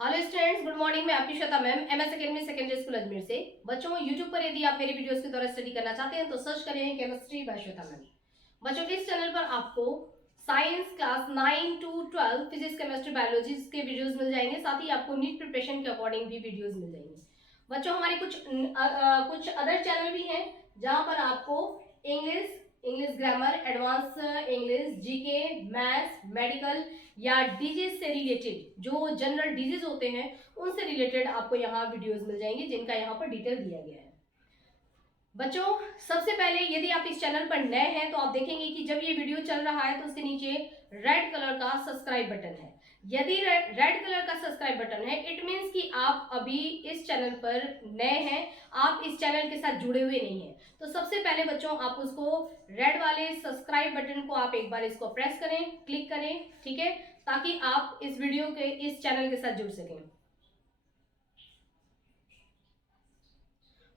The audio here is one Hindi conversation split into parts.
Hello students, good morning. मैं आपकी Shweta ma'am, MS academy secondary school Ajmer से। बच्चों, यूट्यूब पर यदि आप मेरी वीडियोस के द्वारा स्टडी करना चाहते हैं तो सर्च करें केमिस्ट्री बाय श्वेता मैम। बच्चों, इस चैनल पर आपको science class 9 to 12 physics, chemistry, biology के वीडियोस मिल जाएंगे। साथ ही आपको नीट प्रिपरेशन के अकॉर्डिंग भी वीडियोस मिल जाएंगे। बच्चों, हमारे कुछ अदर चैनल भी हैं जहां पर आपको English grammar, advance English, GK, maths, medical या डिजीज से रिलेटेड जो जनरल डिजीज होते हैं उनसे रिलेटेड आपको यहाँ वीडियोस मिल जाएंगे जिनका यहाँ पर डिटेल दिया गया है। बच्चों, सबसे पहले यदि आप इस चैनल पर नए हैं तो आप देखेंगे कि जब ये वीडियो चल रहा है तो उसके नीचे रेड कलर का सब्सक्राइब बटन है। यदि रेड कलर का सब्सक्राइब बटन है, इट मीन्स कि आप अभी इस चैनल पर नए हैं, आप इस चैनल के साथ जुड़े हुए नहीं हैं। तो सबसे पहले बच्चों, आप उसको रेड वाले सब्सक्राइब बटन को आप एक बार इसको प्रेस करें, क्लिक करें, ठीक है, ताकि आप इस वीडियो के इस चैनल के साथ जुड़ सकें।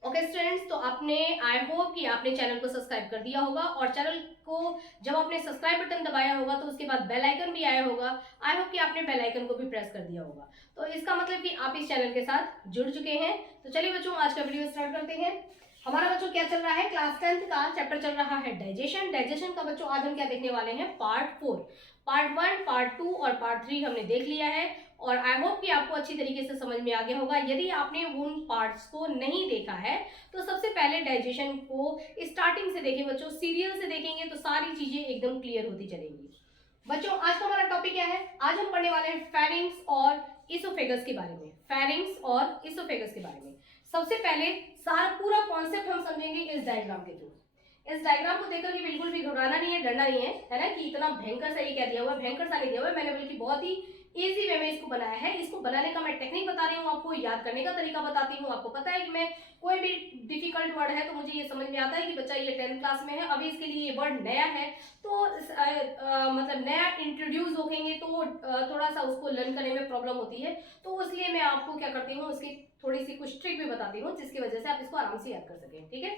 ओके स्टूडेंट्स, तो आपने आई होप कि आपने चैनल को सब्सक्राइब कर दिया होगा और चैनल को जब आपने सब्सक्राइब बटन दबाया होगा तो उसके बाद बेल आइकन भी आया होगा। आई होप कि आपने बेल आइकन को भी प्रेस कर दिया होगा। तो इसका मतलब कि आप इस चैनल के साथ जुड़ चुके हैं। तो चलिए बच्चों, आज का वीडियो स्टार्ट करते हैं। हमारा बच्चों क्या चल रहा है, क्लास 10th का चैप्टर चल रहा है डाइजेशन का। बच्चों, आज हम क्या देखने वाले हैं, पार्ट 4। पार्ट 1, पार्ट 2 और पार्ट 3 हमने देख लिया है और आई होप कि आपको अच्छी तरीके से समझ में आ गया होगा। यदि आपने उन पार्ट्स को नहीं देखा है तो सबसे पहले डाइजेशन को स्टार्टिंग से देखें बच्चों, सीरियल से देखेंगे तो सारी चीजें एकदम क्लियर होती चलेंगी। बच्चों, आज का हमारा टॉपिक क्या है, आज हम पढ़ने वाले हैं फेरिंग्स और इसोफेगस के बारे में। फेरिंग्स और इसोफेगस के बारे में सबसे पहले सारा पूरा कॉन्सेप्ट हम समझेंगे इस डायग्राम के थ्रू। इस डायग्राम को देखकर भी बिल्कुल भी घबराना नहीं है, डरना नहीं है ना, कि इतना भयंकर सा ये क्या दिया हुआ है। भयंकर सा नहीं दिया हुआ है, मैंने बल्कि बहुत ही इजी वे में इसको बनाया है। इसको बनाने का मैं टेक्निक बता रही हूँ आपको, याद करने का तरीका बताती हूँ। आपको पता है कि मैं कोई भी डिफिकल्ट वर्ड है तो मुझे ये समझ में आता है कि बच्चा ये 10th क्लास में है, अभी इसके लिए ये वर्ड नया है, तो मतलब नया इंट्रोड्यूस होंगे तो थोड़ा सा उसको लर्न करने में प्रॉब्लम होती है। तो इसलिए मैं आपको क्या करती हूँ, उसकी थोड़ी सी कुछ ट्रिक भी बताती हूँ जिसकी वजह से आप इसको आराम से याद कर सकें। ठीक है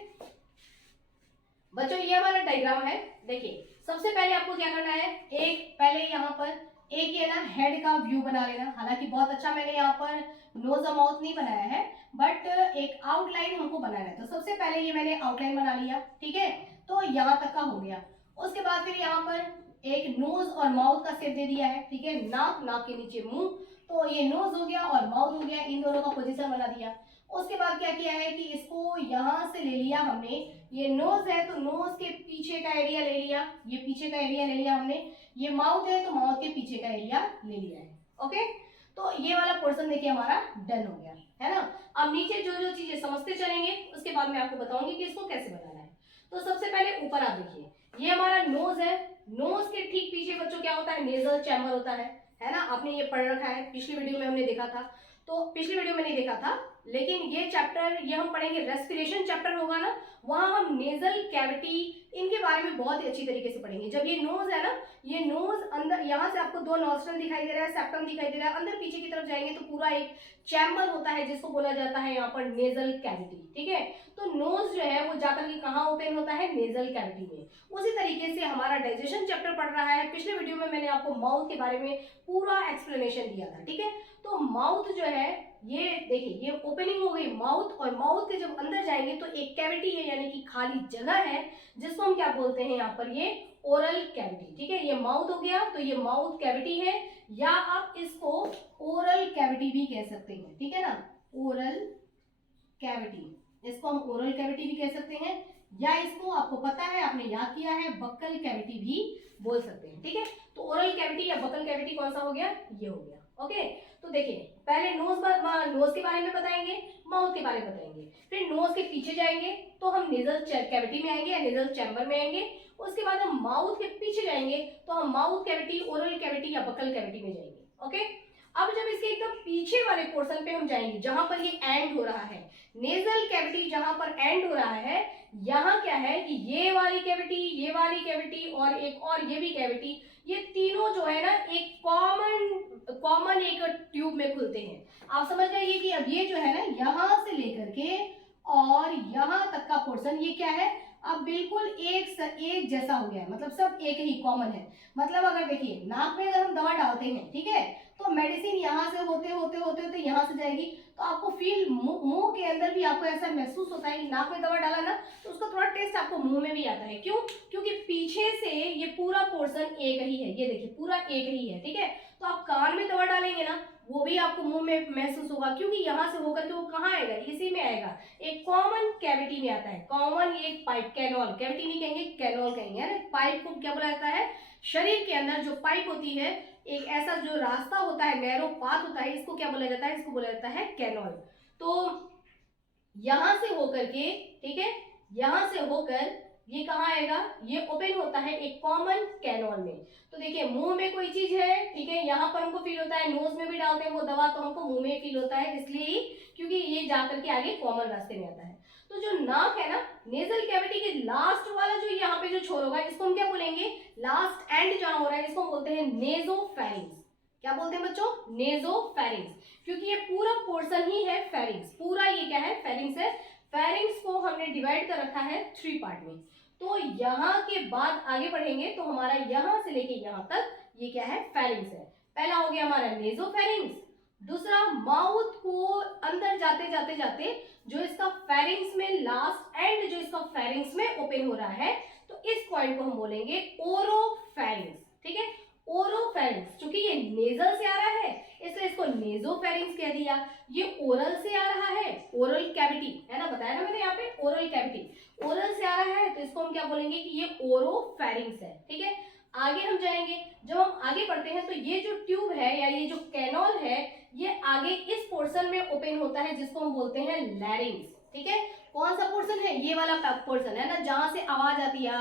बच्चों, ये हमारा डायग्राम है। देखिए, सबसे पहले आपको क्या करना है, एक पहले यहाँ पर एक ये ना हेड का व्यू बना लेना। हालांकि बहुत अच्छा मैंने यहाँ पर नोज और माउथ नहीं बनाया है, बट एक आउटलाइन हमको बनाना है। तो सबसे पहले ये मैंने आउटलाइन बना लिया, ठीक है, तो यहाँ तक का हो गया। उसके बाद फिर यहाँ पर एक नोज और माउथ का शेप दे दिया है, ठीक है, नाक, नाक के नीचे मुंह, तो ये नोज हो गया और माउथ हो गया, इन दोनों का पोजीशन बना दिया। उसके बाद क्या किया है कि इसको यहाँ से ले लिया हमने, ये नोज है तो नोज के पीछे का एरिया ले लिया, ये पीछे का एरिया ले लिया हमने। ये माउथ है तो माउथ के पीछे का एरिया ले लिया है। ओके, तो ये वाला पोर्शन देखिए हमारा डन हो गया है ना। अब नीचे जो जो चीजें समझते चलेंगे उसके बाद मैं आपको बताऊंगी कि इसको कैसे बनाना है। तो सबसे पहले ऊपर आप देखिए, ये हमारा नोज है। नोज के ठीक पीछे बच्चों क्या होता है, नेजल चैम्बर होता है ना। आपने ये पढ़ रखा है, पिछली वीडियो में हमने देखा था। तो पिछली वीडियो में नहीं देखा था, लेकिन ये चैप्टर ये हम पढ़ेंगे, रेस्पिरेशन चैप्टर होगा ना, वहां हम नेजल कैविटी इनके बारे में बहुत ही अच्छी तरीके से पढ़ेंगे। जब ये नोज है ना, ये नोज अंदर, यहाँ से आपको दो नॉस्ट्रल दिखाई दे रहा है, सेप्टम दिखाई दे रहा है, अंदर पीछे की तरफ जाएंगे तो पूरा एक चैम्बर होता है जिसको बोला जाता है यहाँ पर नेजल कैविटी। ठीक है, तो नोज जो है वो जाकर के कहाँ ओपन होता है, नेजल कैविटी में। उसी तरीके से हमारा डाइजेशन चैप्टर पढ़ रहा है। पिछले वीडियो में मैंने आपको माउथ के बारे में पूरा एक्सप्लेनेशन दिया था। ठीक है, तो माउथ जो है, ये देखिए, ये ओपनिंग हो गई माउथ, और माउथ के जब अंदर जाएंगे तो एक कैविटी है, यानी कि खाली जगह है, जिसको हम क्या बोलते हैं यहाँ पर, ये ओरल कैविटी। ठीक है, ये माउथ हो गया तो ये माउथ कैविटी है, या आप इसको ओरल कैविटी भी कह सकते हैं। ठीक है ना, ओरल कैविटी, इसको हम ओरल कैविटी भी कह सकते हैं, या इसको आपको पता है, आपने याद किया है, बक्कल कैविटी भी बोल सकते हैं। ठीक है, तो ओरल कैविटी या बक्कल कैविटी कौन सा हो गया, ये हो गया। ओके, तो देखिए, पहले नोज के बारे में बताएंगे, माउथ के बारे में बताएंगे, फिर नोज के पीछे जाएंगे तो हम नेजल कैविटी में आएंगे या नेजल चैम्बर में आएंगे। उसके बाद हम माउथ के पीछे जाएंगे तो हम माउथ कैविटी, ओरल कैविटी या बक्कल कैविटी में जाएंगे। ओके, अब जब इसके एकदम पीछे वाले पोर्शन पे हम जाएंगे, जहां पर ये एंड हो रहा है, नेजल कैविटी जहां पर एंड हो रहा है, यहाँ क्या है कि ये वाली कैविटी और एक और ये भी कैविटी, ये तीनों जो है ना एक कॉमन एक ट्यूब में खुलते हैं। आप समझ जाइए कि अब ये जो है ना, यहाँ से लेकर के और यहाँ तक का पोर्शन, ये क्या है, अब बिल्कुल एक जैसा हो गया है, मतलब सब एक ही कॉमन है। मतलब अगर देखिए नाक में अगर हम दवा डालते हैं, ठीक है, तो मेडिसिन यहाँ से होते होते होते होते यहाँ से जाएगी, तो आपको फील मुंह के अंदर भी आपको ऐसा महसूस होता है कि नाक में दवा डाला ना तो उसका थोड़ा टेस्ट आपको मुंह में भी आता है। क्यों? क्योंकि पीछे से ये पूरा पोर्शन एक ही है, ये देखिए पूरा एक ही है, ठीक है। तो आप कान में दवा डालेंगे ना वो भी आपको मुंह में महसूस होगा, क्योंकि यहाँ से होकर के वो कहाँ आएगा, इसी में आएगा, एक कॉमन कैविटी में आता है। कॉमन ये पाइप, कैनोल, कैविटी नहीं कहेंगे, कैनोल कहेंगे, है ना। पाइप को क्या बोला जाता है, शरीर के अंदर जो पाइप होती है, एक ऐसा जो रास्ता होता है, नैरो पाथ होता है, इसको क्या बोला जाता है, इसको बोला जाता है कैनोल। तो यहां से होकर के, ठीक है, यहां से होकर ये कहाँ आएगा, ये ओपन होता है एक कॉमन कैनोल में। तो देखिए मुंह में कोई चीज है, ठीक है, यहाँ पर हमको फील होता है, नोज में भी डालते हैं वो दवा तो हमको मुंह में फील होता है, इसलिए ही क्योंकि ये जाकर के आगे कॉमन रास्ते में आता है। तो जो नाक है ना, नेजल कैविटी के लास्ट वाला जो यहाँ पे जो छोर होगा, इसको हम क्या बोलेंगे, लास्ट एंड जहां हो रहा है इसको बोलते हैं नेजोफेरिंग्स। क्या बोलते हैं बच्चों, नेजोफेरिंग्स, क्योंकि ये पूरा पोर्शन ही है फेरिंग्स, पूरा ये क्या है, फेरिंग्स है। फेरिंग्स को हमने डिवाइड कर रखा है 3 पार्ट में। तो यहाँ के बाद आगे बढ़ेंगे तो हमारा यहाँ से लेके यहाँ तक ये क्या है, फेरिंग्स है। पहला हो गया हमारा नेजोफेरिंग्स, दूसरा माउथ को अंदर जाते जाते जाते जो इसका फेरिंग्स में लास्ट एंड जो इसका फेरिंग्स में ओपन हो रहा है, तो इस पॉइंट को हम बोलेंगे ओरोफेरिंग्स, ठीक है, ओरोफेरिंग्स। चूंकि ये नेजल से आ रहा है इसलिए इसको नेजोफेरिंग्स कह दिया। ये ओरल से आ रहा है, ओरल कैविटी है ना, बताया ना मैंने यहाँ पे, ओरल कैविटी ओरल से आ रहा है तो इसको हम क्या बोलेंगे कि ये ओरोफेरिंग्स है, ठीक है। आगे हम जाएंगे, जब हम आगे बढ़ते हैं तो ये जो ट्यूब है या ये जो कैनोल है ये आगे इस पोर्शन में ओपन होता है जिसको हम बोलते हैं लैरिंग्स, ठीक है। कौन सा पोर्शन है, ये वाला पोर्शन है ना, जहां से आवाज आती है,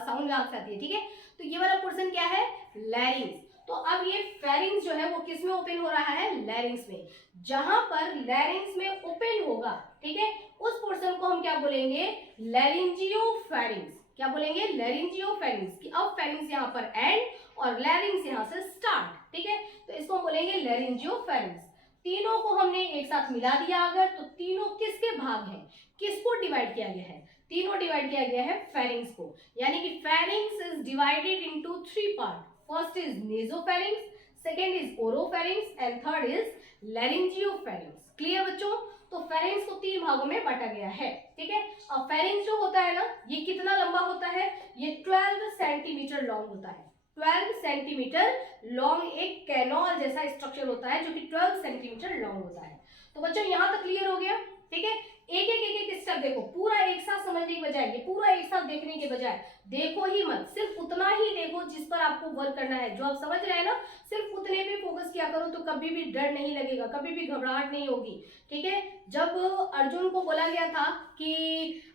साउंड जहां से आती है, ठीक है। तो ये वाला पोर्शन क्या है, लैरिंग्स। तो अब ये फेरिंग्स जो है वो किस में ओपन हो रहा है, लैरिंग्स में। जहां पर लैरिंग्स में ओपन होगा, ठीक है, उस पोर्शन को हम क्या बोलेंगे, लैरिंजियोफेरिंग्स। क्या बोलेंगे, लैरिंजियोफेरिंग्स, कि अब फेरिंग्स यहाँ पर एंड और लैरिंग्स यहाँ से स्टार्ट, ठीक है। तो इसको हम बोलेंगे लैरिंजियोफेरिंग्स। तीनों को हमने एक साथ मिला दिया अगर, तो तीनों किसके भाग हैं, किसको डिवाइड किया गया है, तीनों डिवाइड किया गया है फेरिंग्स को। यानी कि pharynx is divided into 3 part. First is nasopharynx, second is oropharynx and third is laryngopharynx. Clear बच्चों? तो फेरिंग्स को 3 भागों में बांटा गया है, ठीक है। अब फेरिंग्स जो होता है ना, ये कितना लंबा होता है, ये 12 सेंटीमीटर लॉन्ग होता है। 12 सेंटीमीटर लॉन्ग एक कैनोल जैसा स्ट्रक्चर होता है जो कि 12 सेंटीमीटर लॉन्ग होता है। तो बच्चों यहाँ तक क्लियर हो गया, ठीक है। एक स्टेप देखो, पूरा एक साथ समझने के बजाय, ये पूरा एक साथ देखने के बजाय देखो ही मत, सिर्फ उतना ही देखो जिस पर आपको वर्क करना है, जो आप समझ रहे हैं ना, सिर्फ उतने पे फोकस किया करो, तो कभी भी डर नहीं लगेगा, कभी भी घबराहट नहीं होगी, ठीक है। जब अर्जुन को बोला गया था कि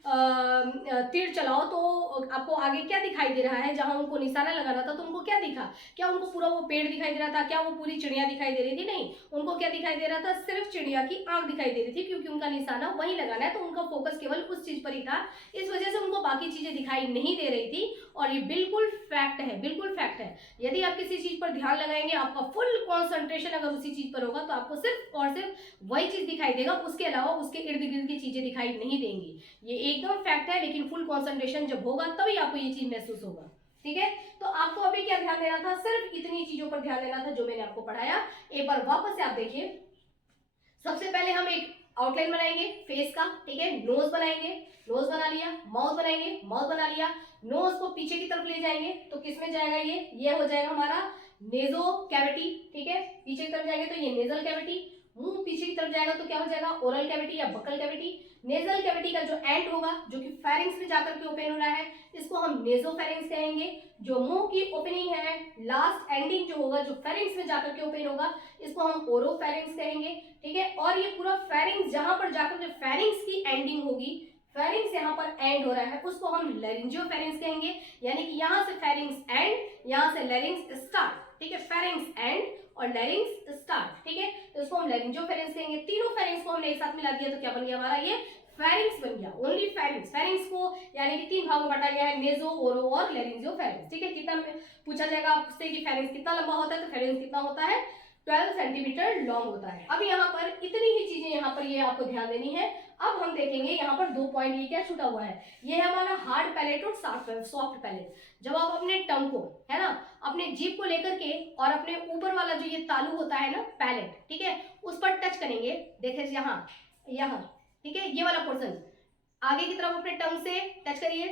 तीर चलाओ, तो आपको आगे क्या दिखाई दे रहा है, जहां उनको निशाना लगाना था तो उनको क्या दिखा, क्या उनको पूरा वो पेड़ दिखाई दे रहा था, क्या वो पूरी चिड़िया दिखाई दे रही थी, नहीं, उनको क्या दिखाई दे रहा था, सिर्फ चिड़िया की आंख दिखाई दे रही थी, क्योंकि उनका निशाना वहीं लगाना है, तो उनका फोकस केवल उस चीज पर ही था, इस वजह से उनको बाकी चीजें दिखाई नहीं दे रही थी। और ये बिल्कुल फैक्ट है, बिल्कुल फैक्ट है। यदि आप किसी चीज पर ध्यान लगाएंगे, आपका फुल कॉन्सेंट्रेशन अगर उसी चीज पर होगा, तो आपको सिर्फ और सिर्फ वही चीज दिखाई देगा, उसके अलावा उसके इर्द गिर्द की चीजें दिखाई नहीं देंगी। ये एकदम फैक्ट है, लेकिन फुल कॉन्सेंट्रेशन जब होगा तभी आपको ये चीज महसूस होगा, ठीक है। तो आपको अभी क्या ध्यान देना था, सिर्फ इतनी चीजों पर ध्यान देना था जो मैंने आपको पढ़ाया। एक बार वापस से आप देखिए, सबसे पहले हम एक आउटलाइन बनाएंगे फेस का, ठीक है। नोज बनाएंगे, नोज बना लिया, माउथ बनाएंगे, माउथ बना लिया, नोज को पीछे की तरफ ले जाएंगे तो किसमें जाएगा, ये हो जाएगा हमारा नेजो कैविटी, ठीक है। पीछे की तरफ जाएंगे तो ये नेजल कैविटी, मुंह पीछे की तरफ जाएगा तो क्या हो जाएगा, ओरल कैविटी या बकल कैविटी। नेजल कैविटी का जो एंड होगा, जो कि फेरिंग्स में जाकर के ओपन हो रहा है, इसको हम नेजोफेरिंग्स कहेंगे। जो मुंह की ओपनिंग है, लास्ट एंडिंग जो होगा, जो फेरिंग्स में जाकर के ओपन होगा, इसको हम ओरोफेरिंग्स कहेंगे, ठीक है। और ये पूरा फेरिंग्स जहां पर जाकर के फेरिंग्स की एंडिंग होगी, फेरिंग्स यहाँ पर एंड हो रहा है, उसको हम लैरिंजियोफेरिंग्स कहेंगे। यानी कि यहाँ से फेरिंग्स एंड, यहाँ से लैरिंग्स स्टार्ट, ठीक है। फेरिंग्स एंड और लैरिंग्स स्टार्ट, ठीक है। तो इसको हम लैरिंजियोफेरिंग्स कहेंगे। तीनों फेरिंग्स को हमने एक साथ मिला दिया तो क्या बन गया हमारा, ये फेरिंग्स बन गया। ओनली फेरिंग्स, फेरिंग्स को यानी कि 3 भागों में बांटा गया है, नेजो, ओरो और लैरिंजियोफेरिंग्स, ठीक है। कितना पूछा जाएगा आपसे कि फेरिंग्स कितना लंबा होता है, तो फेरिंग्स कितना होता है, 12 सेंटीमीटर लॉन्ग होता है। अब यहाँ पर इतनी ही चीजें यहाँ पर ये आपको ध्यान देनी है। अब हम देखेंगे यहाँ पर 2 पॉइंट, ये क्या छूटा हुआ है, ये है हमारा हार्ड पैलेट और सॉफ्ट पैलेट। जब आप अपने टंग को, है ना, अपने जीभ को लेकर के और अपने ऊपर वाला जो ये तालू होता है ना पैलेट, ठीक है, उस पर टच करेंगे, देखिए यहाँ यहाँ, ठीक है, ये वाला पोर्शन आगे की तरफ अपने टंग से टच करिए,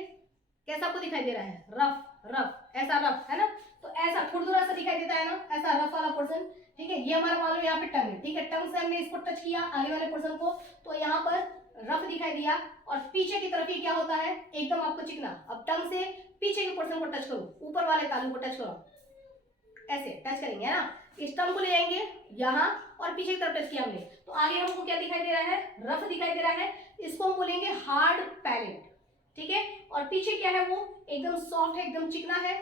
कैसा आपको दिखाई दे रहा है, रफ रफ, ऐसा रफ, है ना, तो ऐसा खुरदुरा सा दिखाई देता है ना, ऐसा रफ वाला पोर्शन, ठीक है, ये हमारा मान लो यहाँ पे टंग है, ठीक है, टंग से हमने इसको टच किया आगे वाले पोर्शन को, तो यहाँ पर रफ दिखाई दिया, और पीछे की तरफ ये क्या होता है, एकदम आपको चिकना। अब टंग से पीछे के पोर्शन को टच करो, ऊपर वाले तालू को टच करो, ऐसे टच करेंगे, है ना, इस टंग को ले जाएंगे यहाँ और पीछे की तरफ टच किया हमने, तो आगे हमको क्या दिखाई दे रहा है, रफ दिखाई दे रहा है, इसको हम बोलेंगे हार्ड पैलेट, ठीक है, और पीछे क्या है, वो एकदम सॉफ्ट है, एकदम चिकना है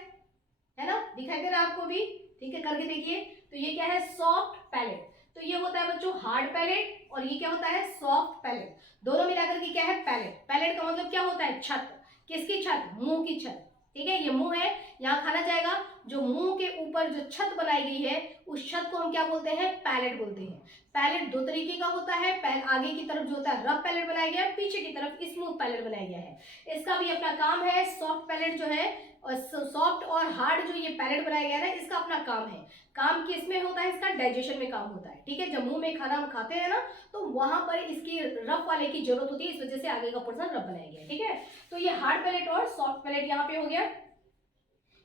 ना, दिखाई दे रहा है आपको भी, ठीक है, करके देखिए, तो ये क्या है, सॉफ्ट पैलेट। तो ये होता है बच्चों हार्ड पैलेट, और ये क्या होता है, सॉफ्ट पैलेट, दोनों मिलाकर के क्या है, पैलेट। पैलेट का मतलब क्या होता है, छत, किसकी छत, मुंह की छत, ठीक है, ये मुंह है, यहाँ खाना जाएगा, जो मुंह के ऊपर जो छत बनाई गई है उस छत को हम क्या बोलते हैं, पैलेट बोलते हैं। पैलेट दो तरीके का होता है, आगे की तरफ जो होता है रफ पैलेट बनाया गया है, पीछे की तरफ स्मूथ पैलेट बनाया गया है। इसका भी अपना काम है, सॉफ्ट पैलेट जो है, और सॉफ्ट और हार्ड जो ये पैलेट बनाया गया है, इसका अपना काम है। काम किसमें होता है, इसका डाइजेशन में काम होता है, ठीक है, जब मुंह में खाना हम खाते हैं ना, तो वहां पर इसकी रफ वाले की जरूरत होती है, इस वजह से आगे का पोर्शन रफ बनाया गया है, ठीक है। तो ये हार्ड पैलेट और सॉफ्ट पैलेट यहाँ पे हो गया।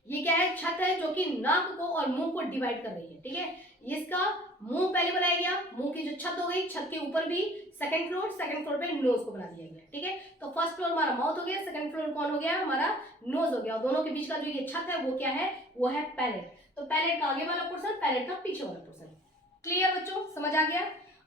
ये क्या है, छत है जो कि नाक को और मुंह को डिवाइड कर रही है, ठीक है, इसका मुंह पहले बनाया गया, मुंह की जो छत हो गई, छत के ऊपर भी सेकंड फ्लोर पे नोज को बना दिया गया, ठीक है। तो फर्स्ट फ्लोर हमारा माउथ हो गया, सेकंड फ्लोर कौन हो गया, हमारा नोज हो गया, और दोनों के बीच का जो ये छत है वो क्या है, वो है पैलेट। तो पैलेट का आगे वाला पोर्शन, पैलेट का पीछे वाला पोर्शन। क्लियर बच्चों, समझ आ गया।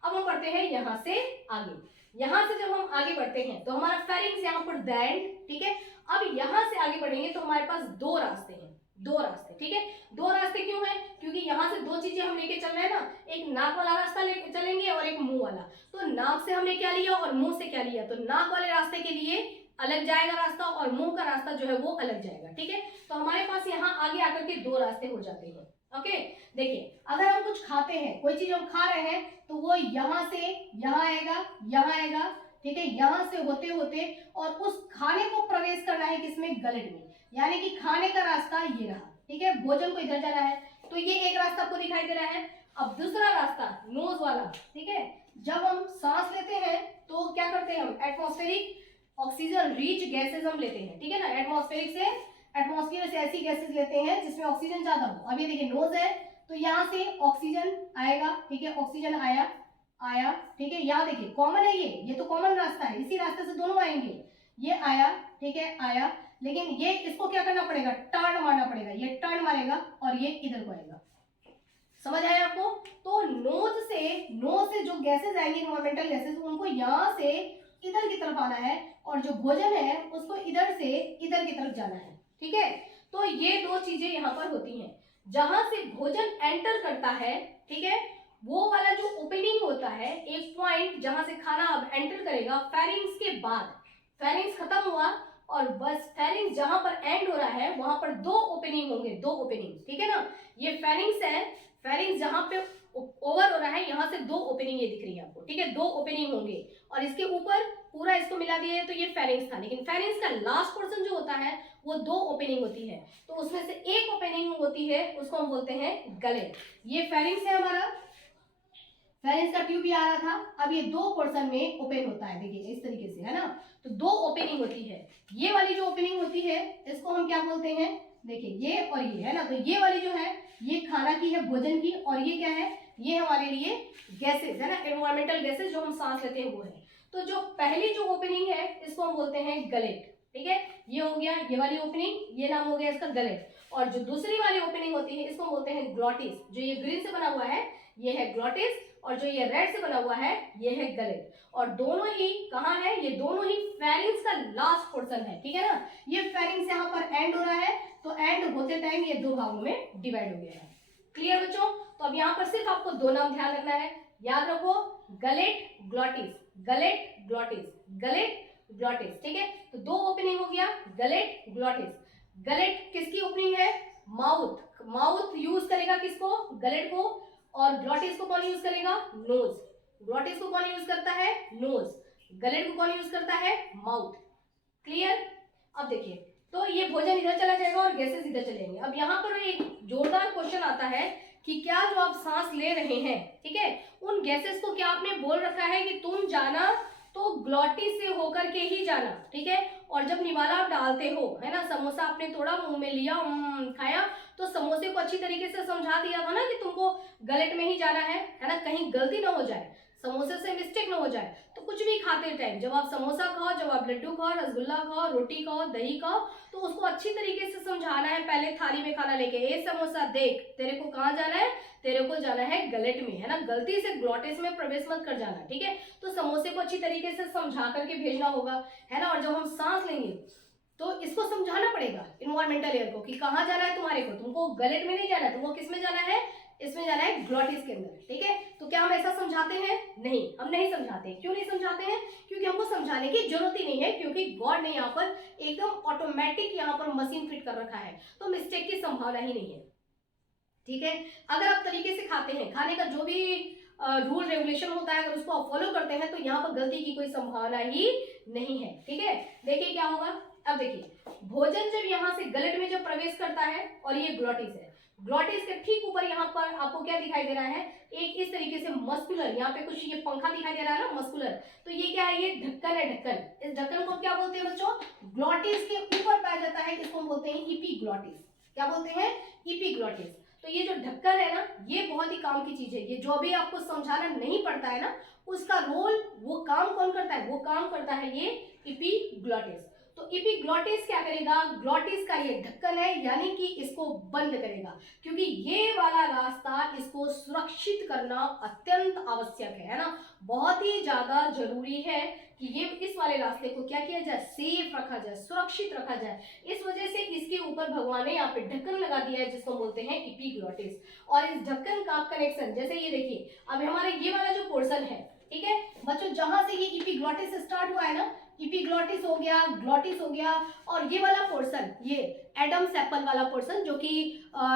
अब हम बढ़ते हैं यहाँ से आगे। यहाँ से जब हम आगे बढ़ते हैं तो हमारा फेरिंग्स यहाँ पर द एंड, ठीक है। अब यहाँ से आगे बढ़ेंगे तो हमारे पास दो रास्ते हैं, दो रास्ते, ठीक है। दो रास्ते क्यों है, क्योंकि यहाँ से दो चीजें हम लेके चल रहे हैं ना, एक नाक वाला रास्ता लेके चलेंगे और एक मुंह वाला। तो नाक से हमने क्या लिया और मुंह से क्या लिया, तो नाक वाले रास्ते के लिए अलग जाएगा रास्ता और मुंह का रास्ता जो है वो अलग जाएगा, ठीक है। तो हमारे पास यहाँ आगे आकर के दो रास्ते हो जाते हैं। ओके, देखिए अगर हम कुछ खाते हैं, कोई चीज हम खा रहे हैं, तो वो यहाँ से यहाँ आएगा, यहाँ आएगा, ठीक है, यहाँ से होते होते और उस खाने को प्रवेश करना है किसमें, गलेट में, यानी कि खाने का रास्ता ये रहा, ठीक है। भोजन को इधर जाना है, तो ये एक रास्ता आपको दिखाई दे रहा है। अब दूसरा रास्ता नोज वाला, ठीक है, जब हम सांस लेते हैं तो क्या करते हैं हम, एटमॉस्फेरिक ऑक्सीजन रिच गैसेज हम लेते हैं, ठीक है ना, एटमॉस्फेरिक से, एटमॉस्फेयर से ऐसी गैसेज लेते हैं जिसमें ऑक्सीजन ज्यादा हो। अब ये देखिए नोज है, तो यहाँ से ऑक्सीजन आएगा, ठीक है, ऑक्सीजन आया आया, ठीक है, यहाँ देखिए कॉमन है, ये तो कॉमन रास्ता है, इसी रास्ते से दोनों आएंगे, ये आया, ठीक है, आया, लेकिन ये इसको क्या करना पड़ेगा, टर्न मारना पड़ेगा, ये टर्न मारेगा और ये इधर को आएगा। समझ आया आपको। तो नोज से जो गैसेज आएंगे, एनवायरमेंटल गैसेज, उनको यहाँ से इधर की तरफ आना है, और जो भोजन है उसको इधर से इधर की तरफ जाना है, ठीक है। तो ये दो चीजें यहाँ पर होती हैं, जहां से भोजन एंटर करता है, ठीक है, वो वाला जो ओपनिंग होता है, एक पॉइंट जहां से खाना अब एंटर करेगा, फेरिंग्स के बाद, फेरिंग्स खत्म हुआ और बस फेरिंग्स जहां पर एंड हो रहा है वहां पर दो ओपनिंग होंगे, दो ओपनिंग, ठीक है ना। ये फेरिंग्स है, फेरिंग्स जहां पे ओवर हो रहा है, यहाँ से दो ओपनिंग ये दिख रही है आपको, ठीक है, दो ओपनिंग होंगे, और इसके ऊपर पूरा इसको मिला दिए तो ये फेरिंग्स था, लेकिन फेरिंग्स का लास्ट पोर्शन जो होता है वो दो ओपनिंग होती है, तो उसमें से एक ओपनिंग होती है, उसको हम बोलते हैं गले। ये फेरिंग्स है हमारा, फेरिंग्स का ट्यूब भी आ रहा था, अब ये दो पोर्शन में ओपन होता है, देखिए इस तरीके से, है ना, तो दो ओपनिंग होती है। ये वाली जो ओपनिंग होती है इसको हम क्या बोलते हैं, देखिए ये और ये, है ना, तो ये वाली जो है ये खाना की है, भोजन की, और ये क्या है, ये हमारे लिए गैसेज है ना, एनवायरमेंटल गैसेज जो हम सांस लेते हैं वो है। तो जो पहली जो ओपनिंग है इसको हम बोलते हैं गलेट, ठीक है, ये हो गया ये वाली ओपनिंग, ये नाम हो गया इसका गलेट। और जो दूसरी वाली ओपनिंग होती है इसको बोलते हैं ग्लॉटिस, जो ये ग्रीन से बना हुआ है ये है ग्लॉटिस, और जो ये रेड से बना हुआ है ये है गलेट। और दोनों ही कहाँ है, ये दोनों ही फेरिंग्स का लास्ट पोर्शन है, ठीक है ना। ये फेरिंग्स यहाँ पर एंड हो रहा है, तो एंड होते टाइम ये दो भागों में डिवाइड हो गया है। क्लियर बच्चों। तो अब यहाँ पर सिर्फ आपको दो नाम ध्यान रखना है, याद रखो, gullet glottis, gullet glottis, gullet glottis, ठीक है। तो दो ओपनिंग हो गया, गलेट ग्लॉटिस। गलेट किसकी ओपनिंग है, माउथ, माउथ यूज करेगा किसको, गलेट को, और ग्लॉटिस को कौन यूज करेगा, नोज। ग्लॉटिस को कौन यूज करता है, नोज। गलेट को कौन यूज करता है? माउथ। क्लियर? अब देखिए, तो ये भोजन इधर चला जाएगा और गैसेस इधर चलेंगे। अब यहाँ पर एक जोरदार क्वेश्चन आता है कि क्या जो आप सांस ले रहे हैं, ठीक है, उन गैसेस को क्या आपने बोल रखा है कि तुम जाना तो ग्लॉटिस से होकर के ही जाना, ठीक है। और जब निवाला आप डालते हो, है ना, समोसा आपने तोड़ा, मुंह में लिया, खाया, तो समोसे को अच्छी तरीके से समझा दिया था ना कि तुमको गलेट में ही जाना है ना, कहीं गलती ना हो जाए, समोसे से मिस्टेक ना हो जाए। तो कुछ भी खाते टाइम, जब आप समोसा खाओ, जब आप लड्डू खाओ, रसगुल्ला खाओ, रोटी खाओ, दही खाओ, तो उसको अच्छी तरीके से समझाना है। पहले थाली में खाना लेके, ए समोसा देख, तेरे को कहाँ जाना है? तेरे को जाना है गलेट में, है ना, गलती से ग्लॉटिस में प्रवेश मत कर जाना, ठीक है। तो समोसे को अच्छी तरीके से समझा करके भेजना होगा, है ना। और जब हम सांस लेंगे तो इसको समझाना पड़ेगा इन्वायरमेंटल एयर को कि कहाँ जाना है तुम्हारे को, तुमको गलेट में नहीं जाना है, तुमको किस में जाना है? इसमें जाना है, ग्लॉटिस के अंदर, ठीक है। तो क्या हम ऐसा समझाते हैं? नहीं, हम नहीं समझाते। क्यों नहीं समझाते हैं? क्योंकि हमको समझाने की जरूरत ही नहीं है, क्योंकि गॉड ने यहाँ पर एकदम ऑटोमेटिक यहाँ पर मशीन फिट कर रखा है, तो मिस्टेक की संभावना ही नहीं है, ठीक है। अगर आप तरीके से खाते हैं, खाने का जो भी रूल रेगुलेशन होता है, अगर उसको आप फॉलो करते हैं, तो यहाँ पर गलती की कोई संभावना ही नहीं है, ठीक है। देखिए क्या होगा। अब देखिए, भोजन जब यहाँ से गलेट में जब प्रवेश करता है, और ये ग्लॉटिस है, ग्लॉटिस के ठीक ऊपर यहाँ पर आपको क्या दिखाई दे रहा है? एक इस तरीके से मस्कुलर, यहाँ पे कुछ ये पंखा दिखाई दे रहा है ना, मस्कुलर, तो ये क्या है? ये ढक्कन है, ढक्कन। इस ढक्कन को क्या बोलते हैं बच्चों? ग्लॉटिस के ऊपर पाया जाता है, इसको हम बोलते हैं इपीग्लॉटिस। क्या बोलते हैं? इपीग्लॉटिस। तो ये जो ढक्कन है ना, ये बहुत ही काम की चीज है। ये जो भी आपको समझाना नहीं पड़ता है ना, उसका रोल, वो काम कौन करता है? वो काम करता है ये इपीग्लॉटिस। तो इपीग्लॉटिस क्या करेगा? ग्लॉटिस का ये ढक्कन है, यानी कि इसको बंद करेगा, क्योंकि ये वाला रास्ता इसको सुरक्षित करना अत्यंत आवश्यक है ना, बहुत ही ज्यादा जरूरी है कि ये इस वाले रास्ते को क्या किया जाए? सेफ रखा जाए, सुरक्षित रखा जाए। इस वजह से इसके ऊपर भगवान ने यहाँ पे ढक्कन लगा दिया है, जिसको बोलते हैं इपीग्लॉटिस। और इस ढक्कन का कनेक्शन, जैसे ये देखिए, अब हमारे ये वाला जो पोर्शन है, ठीक है बच्चों, जहां से ये इपीग्लॉटिस स्टार्ट हुआ है ना, इपीग्लॉटिस हो गया, ग्लॉटिस हो गया, और ये वाला पोर्शन, ये एडम्स एप्पल वाला पोर्शन, जो कि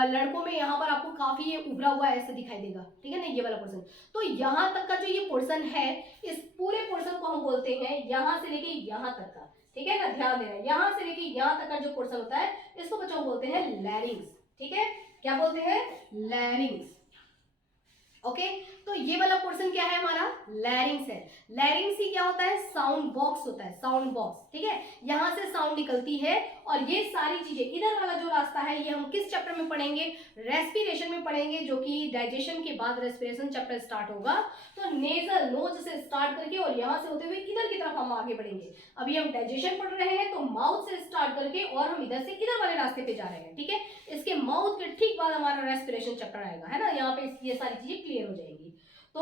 लड़कों में यहाँ पर आपको काफी ये उभरा हुआ ऐसे दिखाई देगा, ठीक है ना, ये वाला पोर्शन। तो यहाँ तक का जो ये पोर्शन है, इस पूरे पोर्शन को हम बोलते हैं, यहाँ से लेके यहाँ तक का, ठीक है ना, ध्यान देना, यहाँ से लेके यहाँ तक का जो पोर्शन होता है, इसको बच्चों बोलते हैं लैरिंग्स, ठीक है। क्या बोलते हैं? लैरिंग्स। ओके, तो ये वाला पोर्शन क्या है? हमारा लैरिंग्स है। लैरिंग्स ही क्या होता है? साउंड बॉक्स होता है, साउंड बॉक्स, ठीक है। यहां से साउंड निकलती है, और ये सारी चीजें, इधर वाला जो रास्ता है, ये हम किस चैप्टर में पढ़ेंगे? रेस्पिरेशन में पढ़ेंगे, जो कि डाइजेशन के बाद रेस्पिरेशन चैप्टर स्टार्ट होगा। तो नेजल, नोज से स्टार्ट करके और यहां से होते हुए इधर की तरफ हम आगे बढ़ेंगे। अभी हम डाइजेशन पढ़ रहे हैं, तो माउथ से स्टार्ट करके और हम इधर से इधर वाले रास्ते पे जा रहे हैं, ठीक है। इसके माउथ के ठीक बाद हमारा रेस्पिरेशन चैप्टर आएगा, है ना, यहाँ पे ये सारी चीजें क्लियर हो जाएंगी। तो